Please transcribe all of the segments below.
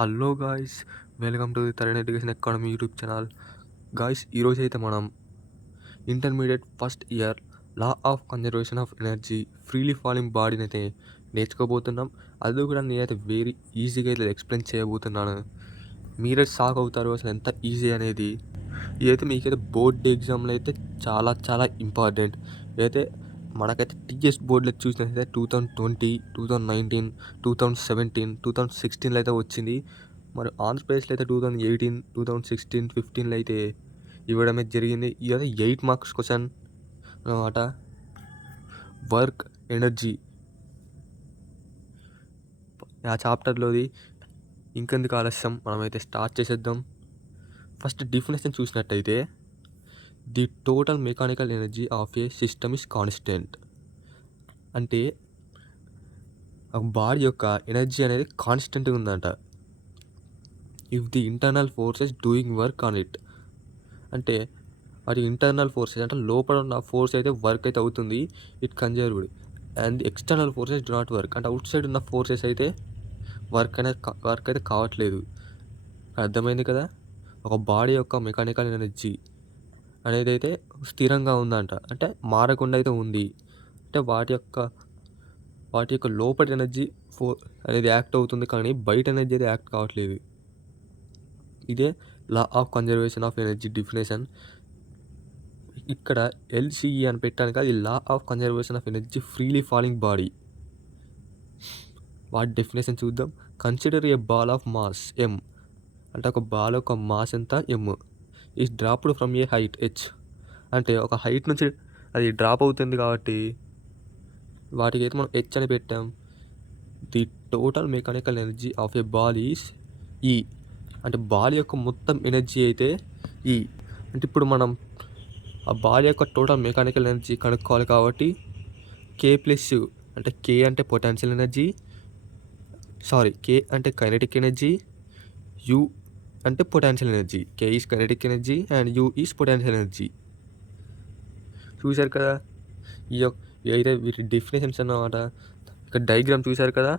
Hello guys, welcome to the Tarun education academy YouTube channel. Guys, ఈరోజు అయితే మనం intermediate first year law of conservation of energy freely falling బాడీని అయితే నేర్చుకోబోతున్నాం. అది కూడా నేనైతే వెరీ ఈజీగా అయితే ఎక్స్ప్లెయిన్ చేయబోతున్నాను. మీరే షాక్ అవుతారు అసలు ఎంత ఈజీ అనేది. ఇదైతే మీకైతే బోర్డ్ ఎగ్జామ్లో అయితే చాలా చాలా ఇంపార్టెంట్. ఇదైతే మనకైతే టీఎస్ బోర్డులో చూసినట్లయితే 2020, 2019, 2017, 2016లో అయితే వచ్చింది. మరి ఆంధ్రప్రదేశ్లో అయితే 2018, 2016, 15లో అయితే ఇవ్వడమే జరిగింది. ఇది 8 మార్క్స్ క్వశ్చన్ అనమాట. వర్క్ ఎనర్జీ ఆ చాప్టర్లోది. ఇంకెందుకు ఆలస్యం, మనమైతే స్టార్ట్ చేసేద్దాం. ఫస్ట్ డెఫినేషన్ చూసినట్టయితే, the total mechanical energy of A system is constant. అంటే ఒక బాడీ యొక్క ఎనర్జీ అనేది కాన్స్టెంట్గా ఉందంట. If the internal forces doing work on it, అంటే వాటి ఇంటర్నల్ ఫోర్సెస్ అంటే లోపల ఉన్న ఫోర్స్ అయితే వర్క్ అయితే అవుతుంది, it conserved. And external forces do not work, అంటే అవుట్ సైడ్ ఉన్న ఫోర్సెస్ అయితే వర్క్ అయితే కావట్లేదు. అర్థమైంది కదా. ఒక బాడీ యొక్క మెకానికల్ ఎనర్జీ అనేది అయితే స్థిరంగా ఉందంట, అంటే మారకుండా అయితే ఉంది. అంటే వాటి యొక్క లోపటి ఎనర్జీ అనేది యాక్ట్ అవుతుంది, కానీ బయట ఎనర్జీ అయితే యాక్ట్ కావట్లేదు. ఇదే law of conservation of energy definition. ఇక్కడ ఎల్సిఈ అని పెట్టాను కదా, ఈ law of conservation of energy freely falling body. వాటి డెఫినేషన్ చూద్దాం. Consider a ball of mass M, అంటే ఒక బాల్ యొక్క మాస్ ఎంత M, is dropped from a height H, అంటే ఒక హైట్ నుంచి అది డ్రాప్ అవుతుంది కాబట్టి వాటికి అయితే మనం హెచ్ అని పెట్టాం. The total mechanical energy of A ball is ఈ, అంటే బాల్ యొక్క మొత్తం ఎనర్జీ అయితే ఈ. అంటే ఇప్పుడు మనం ఆ బాల్ యొక్క టోటల్ మెకానికల్ ఎనర్జీ కనుక్కోవాలి కాబట్టి కే ప్లస్ యు, అంటే కే అంటే పొటెన్షియల్ ఎనర్జీ, కే అంటే కైనెటిక్ ఎనర్జీ, యు అంటే potential energy. K is kinetic energy and you is potential energy. చూశారు కదా, అయితే వీటి డెఫినేషన్స్ అన్నమాట. ఇక్కడ డయాగ్రామ్ చూశారు కదా,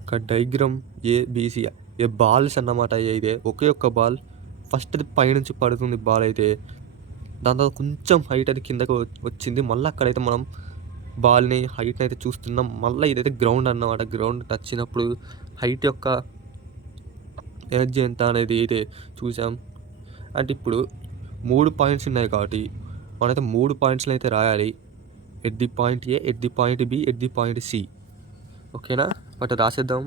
ఇక్కడ డయాగ్రామ్ ఏబిసి ఏ బాల్స్ అన్నమాట. అయితే ఒకే ఒక్క బాల్ ఫస్ట్ అది పైనుంచి పడుతుంది బాల్ అయితే, దాని తర్వాత కొంచెం హైట్ అది కిందకు వచ్చింది. మళ్ళీ అక్కడైతే మనం బాల్ని హైట్ని అయితే చూస్తున్నాం. మళ్ళీ ఇదైతే గ్రౌండ్ అన్నమాట. గ్రౌండ్ టచ్ అయినప్పుడు హైట్ యొక్క ఎనర్జీ ఎంత అనేది అయితే చూసాం. అంటే ఇప్పుడు 3 పాయింట్స్ ఉన్నాయి కాబట్టి మనమైతే 3 పాయింట్స్ని అయితే రాయాలి. At the point A, at the point B, at the point C. ఓకేనా, బట్ రాసేద్దాం.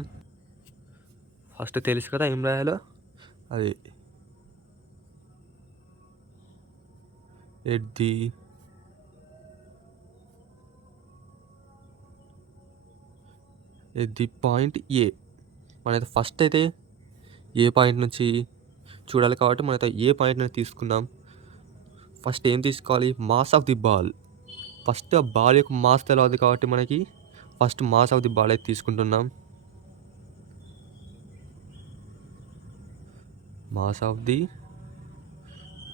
ఫస్ట్ తెలుసు కదా ఏం రాయాలో, అది ఎట్ ది పాయింట్ ఏ. మనైతే ఫస్ట్ అయితే ఏ పాయింట్ నుంచి చూడాలి కాబట్టి మనైతే ఏ పాయింట్ని తీసుకున్నాం. ఫస్ట్ ఏం తీసుకోవాలి, mass of the ball. First ఆ బాల్ యొక్క మాస్ తెలియదు కాబట్టి మనకి first mass of the ball అయితే తీసుకుంటున్నాం. మాస్ ఆఫ్ ది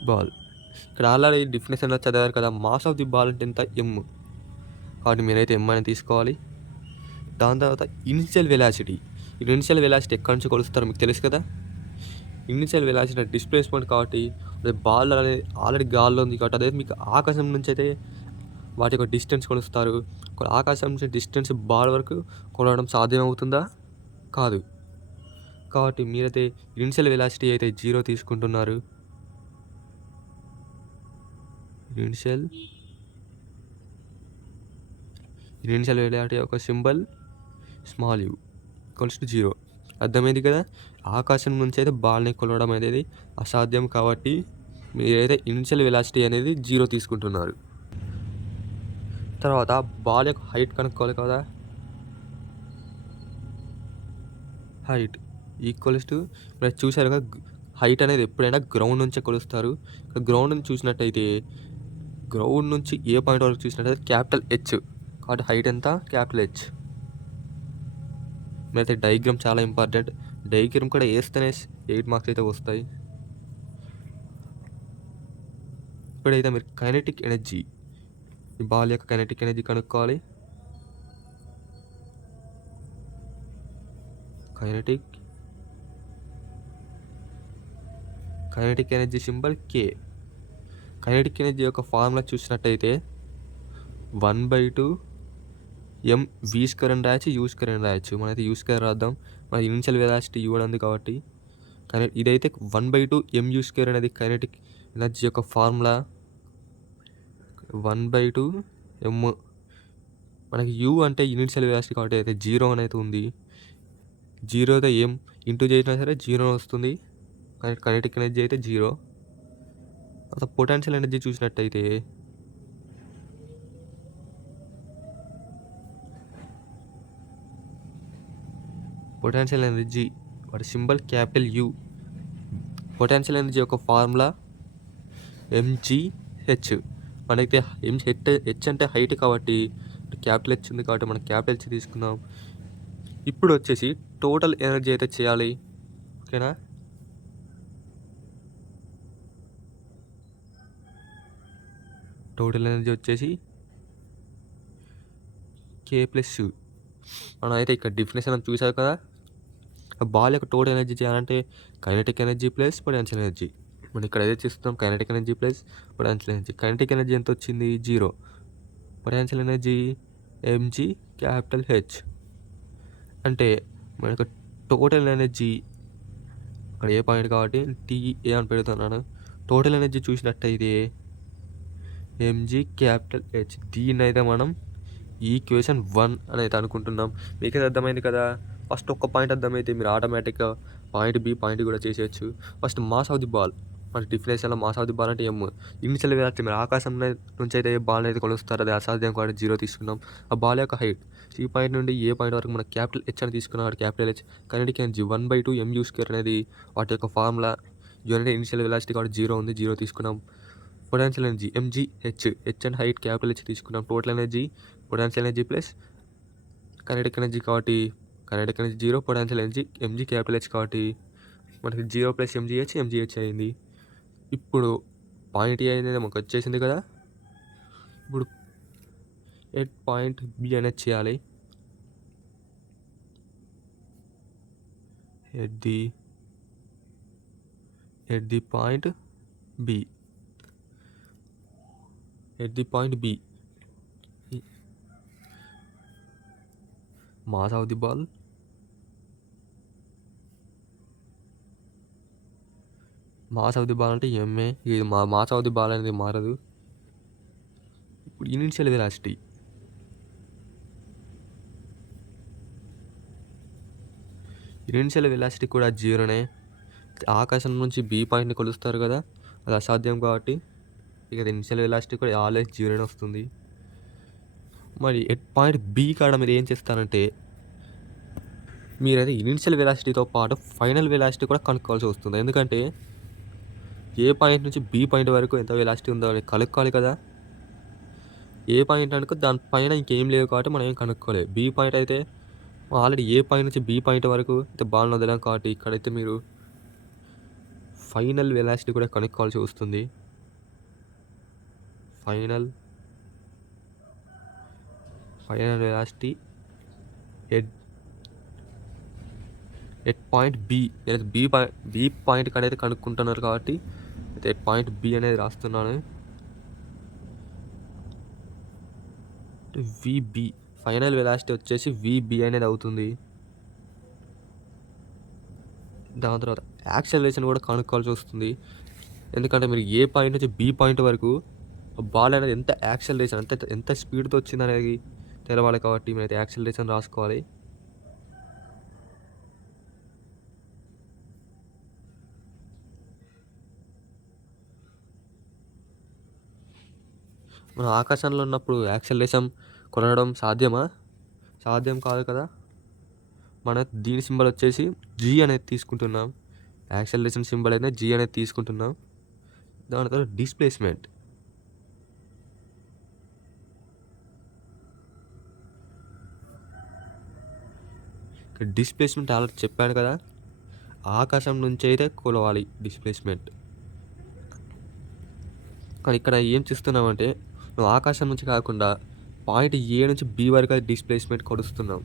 బాల్ ఇక్కడ ఆల్రెడీ డెఫినేషన్లో చదివారు కదా, మాస్ ఆఫ్ ది బాల్ అంటే ఎంత ఎమ్, కాబట్టి మీరైతే ఎమ్ అని తీసుకోవాలి. దాని తర్వాత ఇనిషియల్ వెలాసిటీ. ఇనిషియల్ వెలాసిటీ ఎక్కడి నుంచి కొలుస్తారు మీకు తెలుసు కదా. ఇనిషియల్ వెలాసిటీ డిస్ప్లేస్మెంట్ కాబట్టి బాల్ అనేది ఆల్రెడీ గాల్లో ఉంది కాబట్టి అదే మీకు ఆకాశం నుంచి అయితే వాటి యొక్క డిస్టెన్స్ కొలుస్తారు. ఆకాశం నుంచి డిస్టెన్స్ బాల్ వరకు కొలవడం సాధ్యమవుతుందా, కాదు. కాబట్టి మీరైతే ఇనిషియల్ వెలాసిటీ అయితే 0 తీసుకుంటున్నారు. ఇనిషియల్ వెలాసిటీ యొక్క symbol small you equals to 0. అర్థమైంది కదా. ఆకాశం నుంచి అయితే బాల్ని కొలవడం అనేది అసాధ్యం కాబట్టి మీరైతే ఇనిషియల్ వెలాసిటీ అనేది 0 తీసుకుంటున్నారు. తర్వాత బాల్ యొక్క హైట్ కనుక్కోవాలి కదా. హైట్ ఈక్వల్స్ టు, మీరు చూసారు కదా, హైట్ అనేది ఎప్పుడైనా గ్రౌండ్ నుంచే కొలుస్తారు. గ్రౌండ్ నుంచి చూసినట్టయితే గ్రౌండ్ నుంచి ఏ పాయింట్ వరకు చూసినట్టయితే క్యాపిటల్ హెచ్, కాబట్టి హైట్ ఎంత, క్యాపిటల్ హెచ్. మీరైతే డయాగ్రామ్ చాలా ఇంపార్టెంట్. డయాగ్రామ్ కూడా వేస్తేనే 8 మార్క్స్ అయితే వస్తాయి. ఇప్పుడైతే మీరు కైనెటిక్ ఎనర్జీ, ఈ బాల్ యొక్క కైనెటిక్ ఎనర్జీ కనుక్కోవాలి. Kinetic energy symbol K. Kinetic energy యొక్క ఫార్ములా చూసినట్టయితే 1/2 mv² అని రాయచ్చు, u² అని రాయచ్చు. మనమైతే u² రాద్దాం. మన ఇనిషియల్ వెలాసిటీ u ఉంది కాబట్టి. కానీ ఇదైతే 1/2 mu² అనేది కైనెటిక్ ఎనర్జీ యొక్క ఫార్ములా. 1/2 m. మనకి u అంటే ఇనిషియల్ వెలాసిటీ కాబట్టి అయితే 0 అనేది ఉంది. 0తో m ఇంటూ చేసినా సరే 0 వస్తుంది. కైనెటిక్ ఎనర్జీ అయితే 0. అంత పొటెన్షియల్ ఎనర్జీ చూసినట్టయితే పొటెన్షియల్ ఎనర్జీ వాటి symbol capital U. Potential energy యొక్క ఫార్ములా mgh. మనైతే h అంటే హైట్ కాబట్టి క్యాపిటల్ H ఉంది కాబట్టి మనం క్యాపిటల్ H తీసుకుందాం. ఇప్పుడు వచ్చేసి టోటల్ ఎనర్జీ అయితే చేయాలి. ఓకేనా? టోటల్ ఎనర్జీ వచ్చేసి K+U. మనం అయితే ఇక్కడ డెఫినేషన్ చూసారు కదా. బాల్ యొక్క టోటల్ ఎనర్జీ చేయాలంటే kinetic energy plus potential energy. మనం ఇక్కడ ఏదైతే చేస్తున్నాం kinetic energy plus potential energy. Kinetic energy ఎంత వచ్చింది? 0. Potential energy mgH. అంటే మనకు టోటల్ ఎనర్జీ ఇక్కడ ఏ పాయింట్ కాబట్టి TA అని పెడుతున్నాను. టోటల్ ఎనర్జీ చూసినట్టయితే mgH. దీన్ని అయితే మనం ఈక్వేషన్ 1 అని అయితే అనుకుంటున్నాం. మీకైతే అర్థమైంది కదా. ఫస్ట్ ఒక్క పాయింట్ అర్థమైతే మీరు ఆటోమేటిక్గా పాయింట్ B పాయింట్ కూడా చేసేయచ్చు. First mass of the ball. మన డెఫినేషన్లో మాస్ ఆఫ్ ది బాల్ అంటే m. ఇనిషియల్ వెలాసిటీ మీరు ఆకాశం నుంచి అయితే ఏ బాల్ అయితే కొలుస్తారు అది అసాధ్యం కాబట్టి 0 తీసుకున్నాం. ఆ బాల్ యొక్క హైట్ C పాయింట్ నుండి ఏ పాయింట్ వరకు మనం క్యాపిటల్ H అని తీసుకున్నాం. Capital H. Kinetic energy 1/2 mu² అనేది వాటి యొక్క ఫార్ములా. U అంటే ఇనిషియల్ వెలాసిటీ కాబట్టి 0 ఉంది, 0 తీసుకున్నాం. Potential energy mgH. H and height capital H తీసుకున్నాం. Total energy potential energy plus kinetic energy కాబట్టి kinetic energy 0, potential energy mg capital H కాబట్టి మనకి 0 + mgh అయింది. ఇప్పుడు పాయింట్ ఏ అనేది మనకు వచ్చేసింది కదా. ఇప్పుడు ఎట్ పాయింట్ B అనేది చేయాలి. At the point B. Mass of the ball అంటే MA. ఇది మాస్ ఆఫ్ ది బాల్ అనేది మారదు. ఇప్పుడు ఇనిషియల్ వెలాసిటీ కూడా 0నే. ఆకాశం నుంచి B పాయింట్ని కొలుస్తారు కదా, అది అసాధ్యం కాబట్టి ఇక ఇనిషియల్ వెలాసిటీ కూడా ఆల్వేస్ 0నే వస్తుంది. మరి ఎట్ పాయింట్ B కాడ మీరు ఏం చేస్తారంటే మీరైతే ఇనిషియల్ వెలాసిటీతో పాటు ఫైనల్ వెలాసిటీ కూడా కనుక్కోవాల్సి వస్తుంది. ఎందుకంటే ఏ పాయింట్ నుంచి B పాయింట్ వరకు ఎంత వెలాసిటీ ఉందో అని కనుక్కోవాలి కదా. ఏ పాయింట్ అనుకో దానిపైన ఇంకేం లేవు కాబట్టి మనం ఏం కనుక్కోలేదు. B పాయింట్ అయితే ఆల్రెడీ ఏ పాయింట్ నుంచి B పాయింట్ వరకు అయితే బాల్ని వదలాం కాబట్టి ఇక్కడైతే మీరు ఫైనల్ వెలాసిటీ కూడా కనుక్కోవాల్సి వస్తుంది. Final velocity at point B. B point కాడైతే కనుక్కుంటున్నారు కాబట్టి అయితే ఎట్ పాయింట్ B అనేది రాస్తున్నాను. VB ఫైనల్ వెలాసిటీ వచ్చేసి VB అనేది అవుతుంది. దాని తర్వాత యాక్సలరేషన్ కూడా కనుక్కోవాల్సి వస్తుంది. ఎందుకంటే మీరు ఏ పాయింట్ నుంచి B పాయింట్ వరకు బాల్ అనేది ఎంత యాక్సలరేషన్ ఎంత స్పీడ్తో వచ్చింది అనేది తెలవాలి కాబట్టి మీరైతే యాక్సలరేషన్ రాసుకోవాలి. మనం ఆకాశంలో ఉన్నప్పుడు యాక్సలరేషన్ కొనడం సాధ్యం కాదు కదా. మన దీని సింబల్ వచ్చేసి G అనేది తీసుకుంటున్నాం. యాక్సలరేషన్ సింబల్ అయితే G అనేది తీసుకుంటున్నాం. దాని తర్వాత డిస్ప్లేస్మెంట్ ఆల్రెడీ చెప్పాను కదా. ఆకాశం నుంచి అయితే కొలవాలి డిస్ప్లేస్మెంట్. కానీ ఇక్కడ ఏం చేస్తున్నామంటే నువ్వు ఆకాశం నుంచి కాకుండా పాయింట్ A నుంచి B వరకు డిస్ప్లేస్మెంట్ కొలుస్తున్నాం.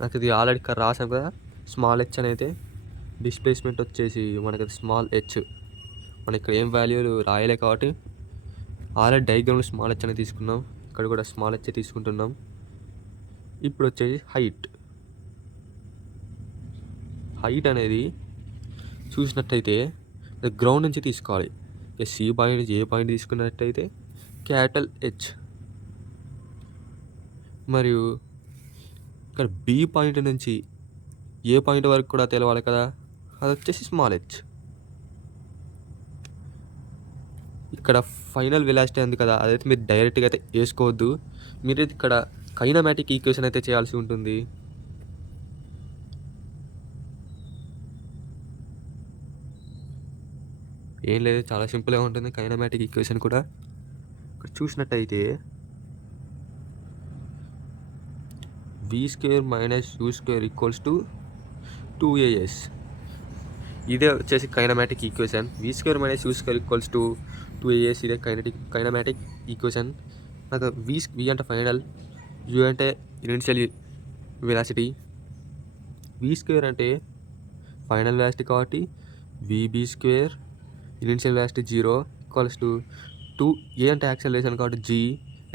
నాకు ఇది ఆల్రెడీ ఇక్కడ రాసాం కదా. స్మాల్ హెచ్ అనేది డిస్ప్లేస్మెంట్ వచ్చేసి మనకి స్మాల్ హెచ్. మనం ఇక్కడ ఏం వాల్యూలు రాయలే కాబట్టి ఆల్రెడీ డయాగ్రామ్లో స్మాల్ హెచ్ అనేది తీసుకున్నాం, ఇక్కడ కూడా స్మాల్ హెచ్ తీసుకుంటున్నాం. ఇప్పుడు వచ్చేసి హైట్ అనేది చూసినట్టయితే గ్రౌండ్ నుంచి తీసుకోవాలి. సి పాయింట్ నుంచి ఏ పాయింట్ తీసుకున్నట్టయితే క్యాపిటల్ హెచ్, మరియు ఇక్కడ బి పాయింట్ నుంచి ఏ పాయింట్ వరకు కూడా తెలవాలి కదా, అది వచ్చేసి స్మాల్ హెచ్. ఇక్కడ ఫైనల్ వెలాసిటీ ఉంది కదా, అదైతే మీరు డైరెక్ట్గా అయితే వేసుకోవద్దు, మీరు ఇక్కడ కైనమాటిక్ ఈక్వేషన్ అయితే చేయాల్సి ఉంటుంది. ఏం లేదు, చాలా సింపుల్గా ఉంటుంది కైనమాటిక్ ఈక్వేషన్ కూడా. ఇక్కడ చూసినట్టయితే v² - u² = 2as. ఇదే వచ్చేసి kinematic equation. v² - u² = 2as ఇదే కైనమాటిక్ ఈక్వేషన్. నాకు v అంటే ఫైనల్, u అంటే ఇనిషియల్ వెలాసిటీ, v² అంటే ఫైనల్ వెలాసిటీ కాబట్టి vb², ఇనిషియల్ వెలాసిటీ 0 = 2a అంటే యాక్సలరేషన్ కాబట్టి g,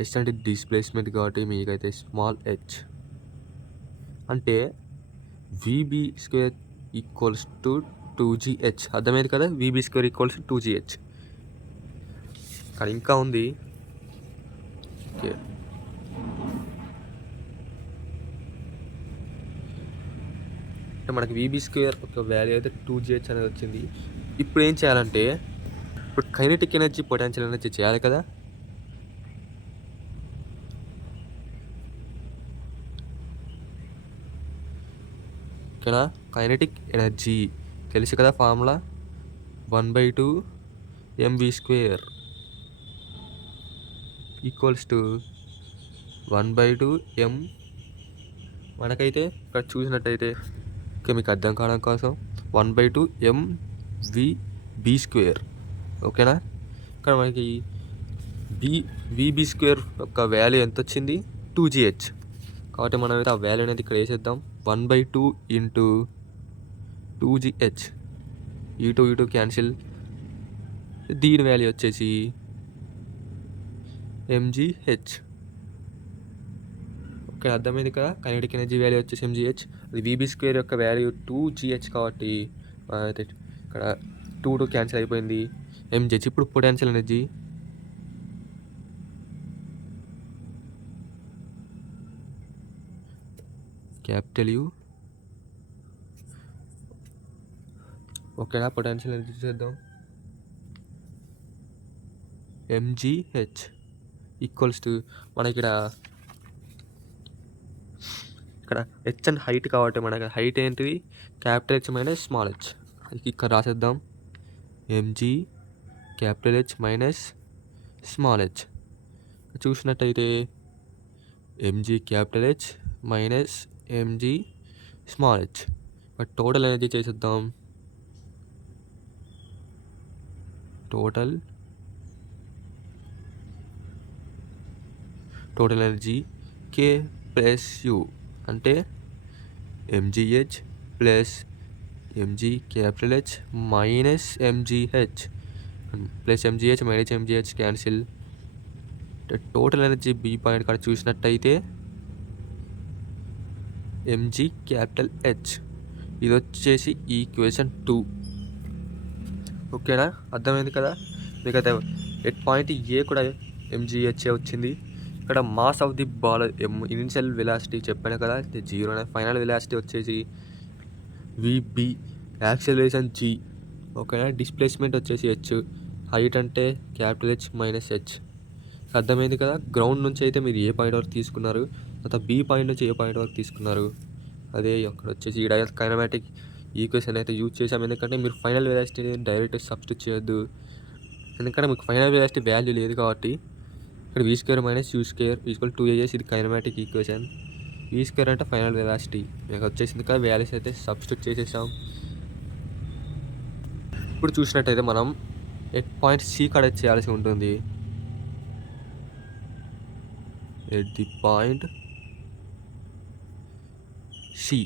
h అంటే డిస్ప్లేస్మెంట్ కాబట్టి మీకైతే స్మాల్ h. అంటే vb² = 2gh. అర్థమైంది కదా, vb² = 2gh. కానీ ఇంకా ఉంది. ఓకే, అంటే మనకి vb² ఒక వాల్యూ అయితే 2gh అనేది వచ్చింది. ఇప్పుడు ఏం చేయాలంటే, ఇప్పుడు కైనెటిక్ ఎనర్జీ, పొటెన్షియల్ ఎనర్జీ చేయాలి కదా. ఓకేనా, కైనెటిక్ ఎనర్జీ తెలుసు కదా, ఫార్ములా 1/2 mv² = 1/2 m. మనకైతే ఇక్కడ చూసినట్టయితే ఓకే, మీకు అర్థం కావడం కోసం 1/2 mvb². ఓకేనా, ఇక్కడ మనకి vb² యొక్క వాల్యూ ఎంత వచ్చింది, 2gh. కాబట్టి మనం అయితే ఆ వాల్యూ అనేది ఇక్కడ వేసేద్దాం. 1/2 × 2gh, ఈ2 క్యాన్సిల్, దీని వాల్యూ వచ్చేసి mgh. ఓకే, అర్థమైంది కదా, కైనెటిక్ ఎనర్జీ వాల్యూ వచ్చేసి mgh. అది vb² యొక్క వాల్యూ 2gh కాబట్టి అయితే ఇక్కడ 2 క్యాన్సిల్ అయిపోయింది, mgh. ఇప్పుడు పొటెన్షియల్ ఎనర్జీ U. ఓకేనా, పొటెన్షియల్ ఎనర్జీ చేద్దాం. mgh = మనకి ఇక్కడ హెచ్ అండ్ హైట్ కాబట్టి మనకి హైట్ ఏంటిది, capital H minus small H. అది ఇక్కడ రాసేద్దాం, mgH - స్మాల్ హెచ్. చూసినట్టయితే mgH - mg small H. Total energy చేసేద్దాం. టోటల్ ఎనర్జీ k + u అంటే mgh + mgH - mgh plus mgh - mgh cancel. Total energy B point కాడ చూసినట్టయితే mgH. ఇది వచ్చేసి ఈక్వేషన్ 2. ఓకేనా, అర్థమైంది కదా మీకు అయితే. ఎట్ పాయింట్ ఏ కూడా mgH వచ్చింది. ఇక్కడ mass of the ball initial velocity చెప్పాను కదా, 0. ఫైనల్ వెలాసిటీ వచ్చేసి vb, యాక్సిలరేషన్ g. ఓకేనా, డిస్ప్లేస్మెంట్ వచ్చేసి h, హైట్ అంటే క్యాపిటల్ H - h. అర్థమైంది కదా. గ్రౌండ్ నుంచి అయితే మీరు ఏ పాయింట్ వరకు తీసుకున్నారు, తర్వాత బి పాయింట్ నుంచి ఏ పాయింట్ వరకు తీసుకున్నారు, అదే అక్కడ వచ్చేసి ఈ కైనమాటిక్ ఈక్వేషన్ అయితే యూజ్ చేసాము. ఎందుకంటే మీరు ఫైనల్ వెలాసిటీ డైరెక్ట్ సబ్స్టిట్యూట్ చేయొద్దు, ఎందుకంటే మీకు ఫైనల్ వెలాసిటీ వాల్యూ లేదు కాబట్టి. ఇక్కడ v² - u² = 2as. ఇది కైనమాటిక్ ఈక్వేషన్. v² అంటే ఫైనల్ వెలాసిటీ, మీకు వచ్చేసింది కదా, వాల్యూస్ అయితే సబ్స్టిట్యూట్ చేసేసాం. ఇప్పుడు చూసినట్టయితే మనం ఎట్ పాయింట్ సి కాడ చేయాల్సి ఉంటుంది. ఎట్ ది పాయింట్ సి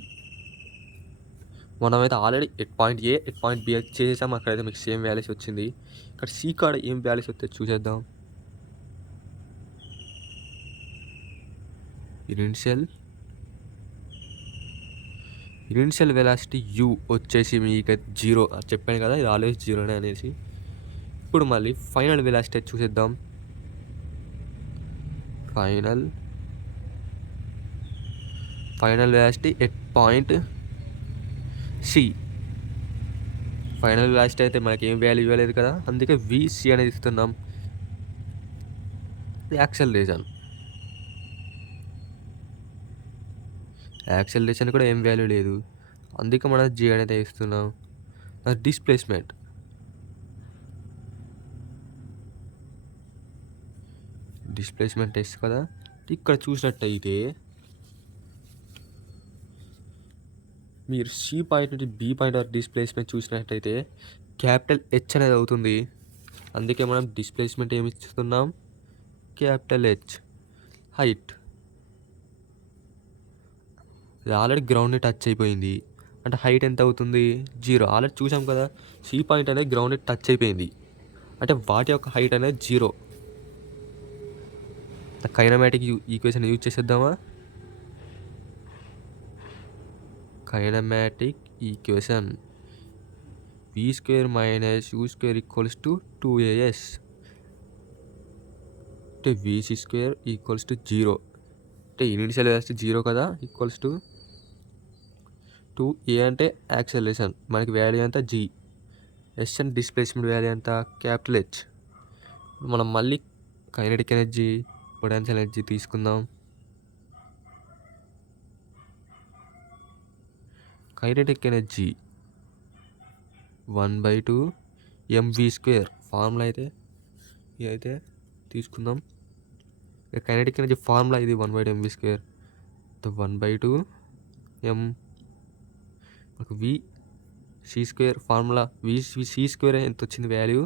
మనమైతే already at point A at point B చేసేసాం. అక్కడైతే మీకు సేమ్ వాల్యూస్ వచ్చింది. ఇక్కడ సి కాడ ఏం వాల్యూస్ వస్తే చూసేద్దాం. ఇనిషియల్ వెలాసిటీ యూ వచ్చేసి మీకైతే 0 చెప్పాను కదా, ఇది ఆల్వేస్ 0నే అనేసి. ఇప్పుడు మళ్ళీ ఫైనల్ వెలాసిటీ చూసేద్దాం. Final velocity at point C. Final velocity అయితే మనకి ఏం వాల్యూ ఇవ్వలేదు కదా, అందుకే విసి అనేది ఇస్తున్నాం. యాక్సెలరేషన్ కూడా ఏం వాల్యూ లేదు, అందుకే మనం జీ అనేది ఇస్తున్నాం. డిస్ప్లేస్మెంట్ టెస్ట్ కదా. ఇక్కడ చూసినట్టయితే మీరు సి పాయింట్ నుండి బి పాయింట్ వరకు డిస్ప్లేస్మెంట్ చూసినట్టయితే క్యాపిటల్ హెచ్ అనేది అవుతుంది. అందుకే మనం డిస్ప్లేస్మెంట్ ఏమి ఇస్తున్నాం, క్యాపిటల్ హెచ్. హైట్ ఇది ఆల్రెడీ గ్రౌండ్ని టచ్ అయిపోయింది, అంటే హైట్ ఎంత అవుతుంది, 0. ఆల్రెడీ చూసాం కదా, సి పాయింట్ అనేది గ్రౌండ్ని టచ్ అయిపోయింది, అంటే వాటి యొక్క హైట్ అనేది 0. కైనమాటిక్ ఈక్వేషన్ యూజ్ చేసేద్దామా. Kinematic equation v² - u² = 2as, అంటే vc² = 0. అంటే ఇనిషియల్ వెలాసిటీ 0 కదా, ఈక్వల్స్ టు 2a అంటే యాక్సెలరేషన్, మనకి వాల్యూ ఎంత g. S and displacement value ఎంత, క్యాపిటల్ హెచ్. మనం మళ్ళీ కైనెటిక్ ఎనర్జీ, పొటెన్షియల్ ఎనర్జీ తీసుకుందాం. Kinetic energy 1/2 mv². ఫార్ములా అయితే ఇదైతే తీసుకుందాం. కైనెటిక్ ఎనర్జీ ఫార్ములా ఇది 1/2 mv². 1/2 m v(c²) formula v(c²) ఎంత వచ్చింది value,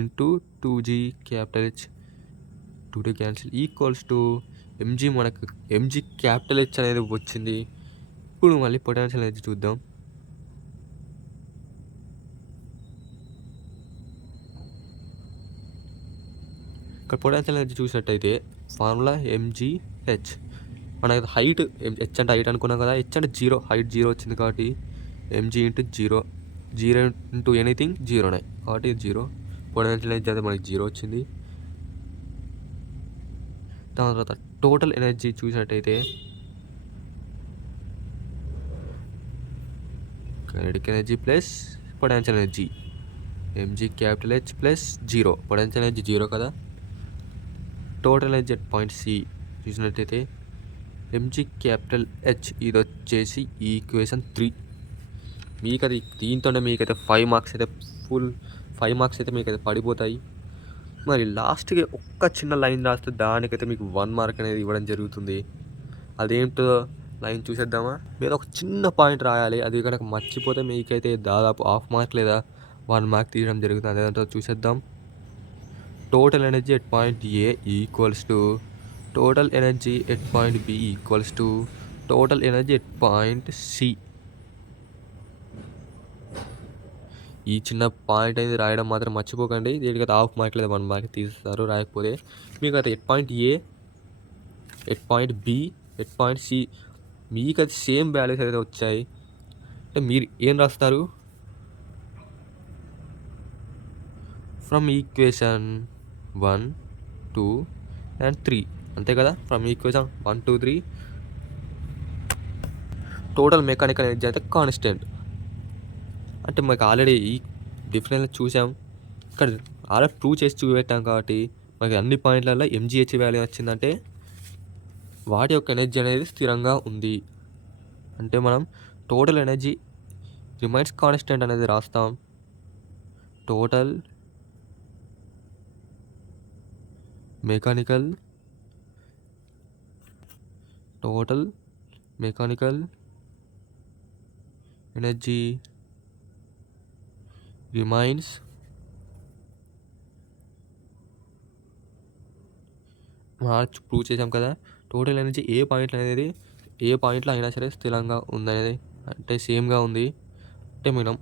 into 2g capital H, 2 cancel, equals to mg. మనకు mg క్యాపిటల్ హెచ్ అనేది వచ్చింది. ఇప్పుడు మళ్ళీ పొటెన్షియల్ ఎనర్జీ చూద్దాం. ఇక్కడ పొటెన్షియల్ ఎనర్జీ చూసినట్టయితే ఫార్ములా mgh. మనకి హైట్ హెచ్ అంటే హైట్ అనుకున్నాం కదా, హెచ్ అంటే 0, హైట్ 0 వచ్చింది కాబట్టి mg ఇంటూ 0 ఇంటూ ఎనీథింగ్ 0నే కాబట్టి 0. పొటెన్షియల్ ఎనర్జీ అయితే మనకి 0 వచ్చింది. దాని తర్వాత టోటల్ ఎనర్జీ చూసినట్టయితే kinetic energy plus potential energy, mg capital H plus 0. Potential energy 0 కదా. Total energy at point C చూసినట్టయితే mg క్యాపిటల్ హెచ్, ఇది వచ్చేసి ఈక్వేషన్ 3. మీకది దీంతోనే మీకైతే 5 మార్క్స్ అయితే ఫుల్ 5 మార్క్స్ అయితే మీకైతే పడిపోతాయి. మరి లాస్ట్కి ఒక్క చిన్న లైన్ రాస్తే దానికైతే మీకు 1 మార్క్ అనేది ఇవ్వడం జరుగుతుంది. అదేంటో లైన్ చూసేద్దామా. మీరు ఒక చిన్న పాయింట్ రాయాలి, అది కనుక మర్చిపోతే మీకైతే దాదాపు 1/2 మార్క్ లేదా 1 మార్క్ తీయడం జరుగుతుంది. అదేంటో చూసేద్దాం. Total energy at point A equals to total energy at point B equals to total energy at point C. ఈ చిన్న పాయింట్ అనేది రాయడం మాత్రం మర్చిపోకండి, దీనికైతే 1/2 మార్క్ లేదా 1 మార్క్ తీస్తారు రాయకపోతే. మీకు అయితే at point A, at point B, at point C మీకైతే సేమ్ వాల్యూస్ అయితే వచ్చాయి. అంటే మీరు ఏం రాస్తారు, ఫ్రమ్ ఈక్వేషన్ 1, 2 and 3 అంతే కదా. From equation 1, 2, 3 total mechanical energy అయితే కాన్స్టెంట్. అంటే మనకు ఆల్రెడీ ఈ డిఫరెన్స్ చూసాం, ఇక్కడ ఆల్రెడీ ప్రూవ్ చేసి చూపెట్టాం కాబట్టి మనకి అన్ని పాయింట్లలో ఎంజీహెచ్ వాల్యూ వచ్చిందంటే వాటి యొక్క ఎనర్జీ అనేది స్థిరంగా ఉంది. అంటే మనం టోటల్ ఎనర్జీ రిమైన్స్ కాన్స్టెంట్ అనేది రాస్తాం. Total mechanical energy remains prove చేసాం కదా. టోటల్ ఎనర్జీ ఏ పాయింట్లో అయినా సరే స్థిరంగా ఉందనేది అంటే సేమ్గా ఉంది అంటే మనం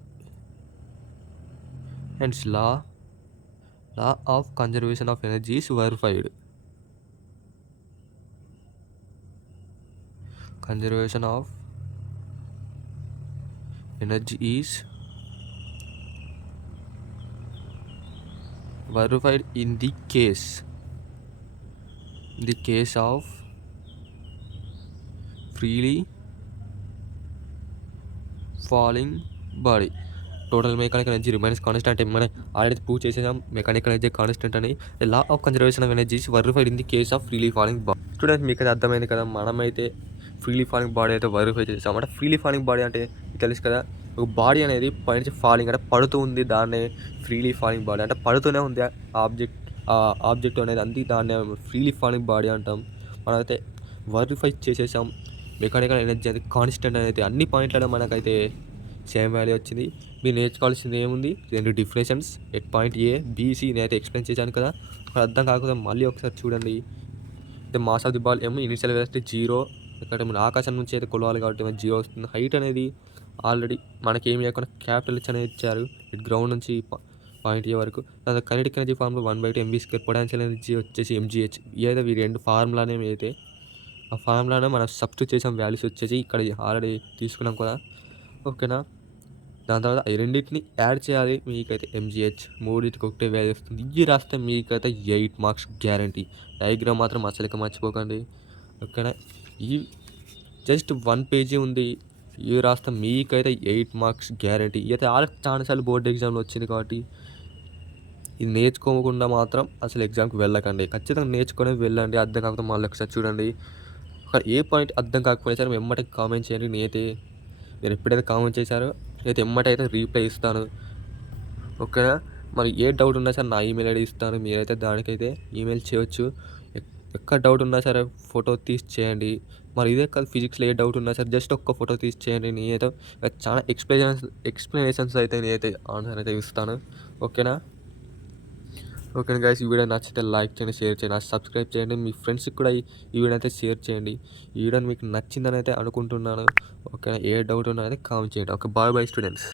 and law of conservation of energy is verified. Conservation of energy is verified in the case of freely falling body. Total mechanical energy remains constant అంటే మనం ఆల్రెడీ ప్రూవ్ చేసేసాం మెకానికల్ ఎనర్జీ కాన్స్టెంట్ అని. లా of conservation of energies verified in the case of freely falling body. Students మీకు అది అర్థమైంది కదా, మనమైతే freely falling body అయితే వెరిఫై చేసాం. అంటే ఫ్రీలీ ఫాలింగ్ బాడీ అంటే తెలుసు కదా, ఒక బాడీ అనేది పైనుంచి ఫాలింగ్ అంటే పడుతూ ఉంది, దాన్నే ఫ్రీలీ ఫాలింగ్ బాడీ అంటే పడుతూనే ఉంది ఆబ్జెక్ట్ అనేది, అంది దాన్నే ఫ్రీలీ ఫాలింగ్ బాడీ అంటాం. మనమైతే వెరిఫై చేసేసాం మెకానికల్ ఎనర్జీ అనేది కాన్స్టెంట్ అనేది. అన్ని పాయింట్లలో మనకైతే సేమ్ వాల్యూ వచ్చింది. మీరు నేర్చుకోవాల్సింది ఏముంది, 2 definitions at point A BC నేనైతే ఎక్స్ప్లెయిన్ చేశాను కదా. అర్థం కాకపోతే మళ్ళీ ఒకసారి చూడండి. అయితే మాస్ ఆఫ్ ది బాల్ ఏమో ఇనిషియల్ వెలాసిటీ 0, ఇక్కడ మన ఆకాశం నుంచి అయితే కొలవాలి కాబట్టి 0 వస్తుంది. హైట్ అనేది ఆల్రెడీ మనకేమి లేకుండా క్యాపిటల్ హెచ్ అనేది ఇచ్చారు ఇటు గ్రౌండ్ నుంచి పాయింట్ ఏ వరకు. తర్వాత kinetic energy formula 1/2 mv², potential energy వచ్చేసి mgh. ఏదో ఈ 2 ఫార్ములానే అయితే ఆ ఫార్ములానే మనం సబ్స్టిట్యూట్ చేసాం, వాల్యూస్ వచ్చేసి ఇక్కడ ఆల్రెడీ తీసుకున్నాం కదా, ఓకేనా. దాని తర్వాత ఈ రెండింటిని యాడ్ చేయాలి, మీకైతే mgh మూడింటికి ఒకటే వాల్యూ వస్తుంది. ఇవి రాస్తే మీకైతే 8 మార్క్స్ గ్యారంటీ. డయాగ్రామ్ మాత్రం అసలుకి మర్చిపోకండి, ఓకేనా. ఈ జస్ట్ 1 పేజీ ఉంది, ఇవి రాస్తే మీకైతే 8 మార్క్స్ గ్యారంటీ. అయితే చాలాసార్లు బోర్డు ఎగ్జామ్లో వచ్చింది కాబట్టి ఇది నేర్చుకోకుండా మాత్రం అసలు ఎగ్జామ్కి వెళ్ళకండి. ఖచ్చితంగా నేర్చుకొని వెళ్ళండి. అర్థం కాకపోతే మళ్ళీ ఒకసారి చూడండి. ఏ పాయింట్ అర్థం కాకపోయినా సరే వెంబటే కామెంట్ చేయండి. మీరు ఎప్పుడైతే కామెంట్ చేశారో అయితే వెంబటే అయితే రీప్లై ఇస్తాను, ఓకేనా. మరి ఏ డౌట్ ఉన్నా సరే నా ఈమెయిల్ ఐడి ఇస్తాను, మీరైతే దానికైతే ఈమెయిల్ చేయవచ్చు. ఎక్కడ డౌట్ ఉన్నా సరే ఫోటో తీసి చేయండి. మరి ఇదే కాదు, ఫిజిక్స్లో ఏ డౌట్ ఉన్నా సరే జస్ట్ ఒక్క ఫోటో తీసి చేయండి. నేనైతే చాలా ఎక్స్ప్లెనేషన్స్ అయితే నేనైతే ఆన్సర్ అయితే ఇస్తాను, ఓకేనా. ఓకేనా గైస్, ఈ వీడియో నచ్చితే లైక్ చేయండి, షేర్ చేయండి, సబ్స్క్రైబ్ చేయండి. మీ ఫ్రెండ్స్కి కూడా ఈ వీడియో అయితే షేర్ చేయండి. ఈ వీడియో మీకు నచ్చిందని అయితే అనుకుంటున్నాను, ఓకేనా. ఏ డౌట్ ఉన్నా అయితే కామెంట్ చేయండి. Okay, bye students.